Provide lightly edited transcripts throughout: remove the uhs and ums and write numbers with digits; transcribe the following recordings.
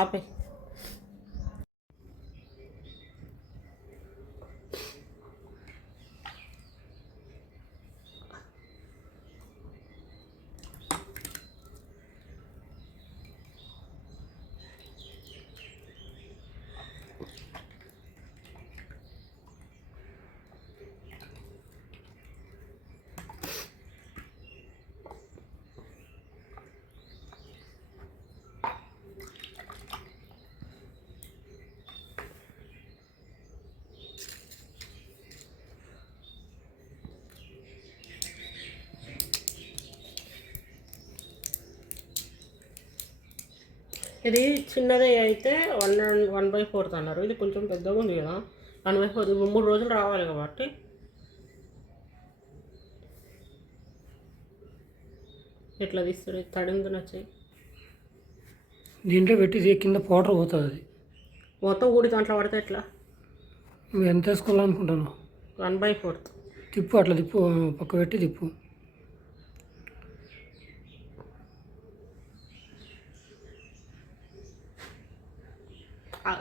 ఆపే. ఇది చిన్నది అయితే 1/4 అన్నారు. ఇది కొంచెం పెద్దగా ఉంది కదా, 1/4. 3 రోజులు రావాలి కాబట్టి ఎట్లా తీస్తుంది? తడింది నచ్చాయి. దీంట్లో పెట్టి కింద పౌడర్ పోతుంది. అది మొత్తం కూడి దాంట్లో పడితే ఎట్లా? నువ్వు ఎంత వేసుకోవాలనుకుంటాను? 1/4. తిప్పు, అట్లా తిప్పు, పక్క పెట్టి తిప్పు.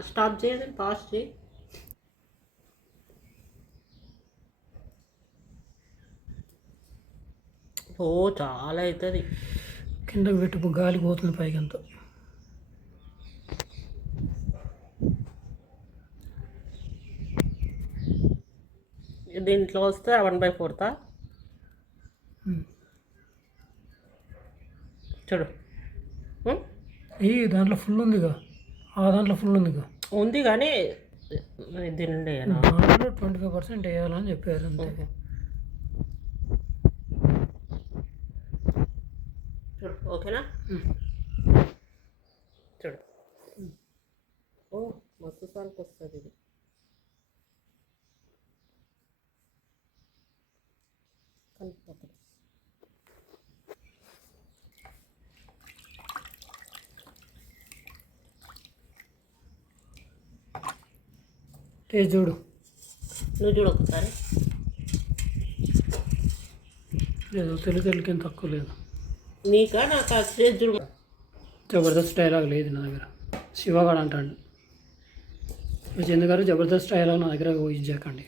స్టాప్ చేయండి, పాస్ చేయి. ఓ చాలా అవుతుంది. కిందకి పెట్టు, గాలి పోతుంది పైకి అంతా. దీంట్లో వస్తే 1/4 చూడు. దాంట్లో ఫుల్ ఉందిగా, ఆ దాంట్లో ఫుల్ ఉందిగా. ఉంది కానీ దీనిలో 25% వేయాలని చెప్పారు అంతే. చూడు, ఓకేనా? చూడు, ఓ మస్తు సార్కి వస్తుంది ఇది. కలిపి టేస్ట్ చూడు. నువ్వు చూడు ఒకసారి. లేదు, తెలుగుకి ఏం తక్కువ లేదు. నీకా నాకు టేస్ట్ చూడు. జబర్దస్త్ డైలాగ్ లేదు నా దగ్గర. శివగాడు అంటాడు, చందు గారు జబర్దస్త్ డైలాగ్ నా దగ్గర యూజ్ చేయకండి.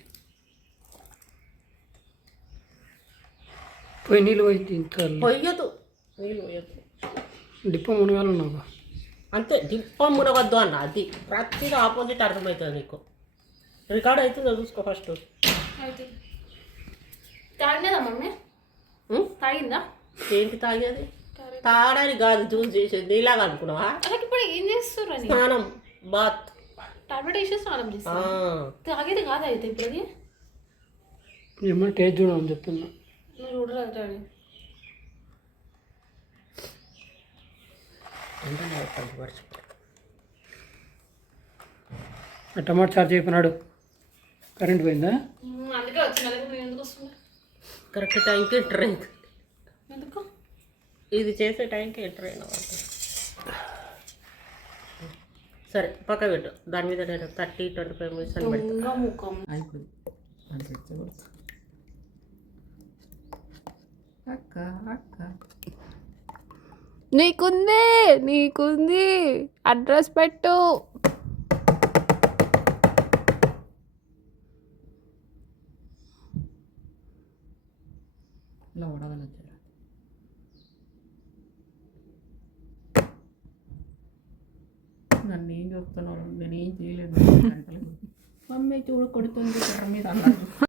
పోయి నీళ్ళు పోయి పొయ్యదు, నీళ్ళు పోయద్దు. డిప్ప మునగాలు ఉన్నావు అంతే. డిప్ప మునగద్దు అన్న, అది ప్రతిదీ ఆపోజిట్ అర్థమవుతుంది నీకు. రికార్డ్ అవుతుందో చూసుకో ఫస్ట్. తాగినదా మమ్మీ? తాగిందా? ఏంటి తాగేది? తాగడానికి కాదు, జ్యూస్ చేసేది. నీలాగా అనుకున్నావా? ఇప్పుడు ఏం చేస్తారు? స్నానం, బాత్. టాబ్లెట్ వేసి స్నానం చేస్తా. తాగేది కాదు అయితే ఇప్పుడు అది. ఏమన్నా టేస్ట్ చూడమని చెప్తున్నా. నువ్వు చూడరా? టమాటా చార్జ్ అయిపోయినాడు. కరెంట్ పోయిందా? అందుకే వచ్చిన. ఎందుకు వస్తుంది? కరెక్ట్ టైంకి ఎంటర్ అయింది. ఎందుకు? ఇది చేసే టైంకి ఎంటర్ అయిన. సరే పక్క పెట్టు. దాని మీద నేను 30-25 మినిట్స్ అని పెడతాను. నీకుంది అడ్రస్ పెట్టు. నన్ను ఏం చూస్తున్నావు? నేను ఏం చేయలేదు. మమ్మీ చూడ కొడుతుంది మీద.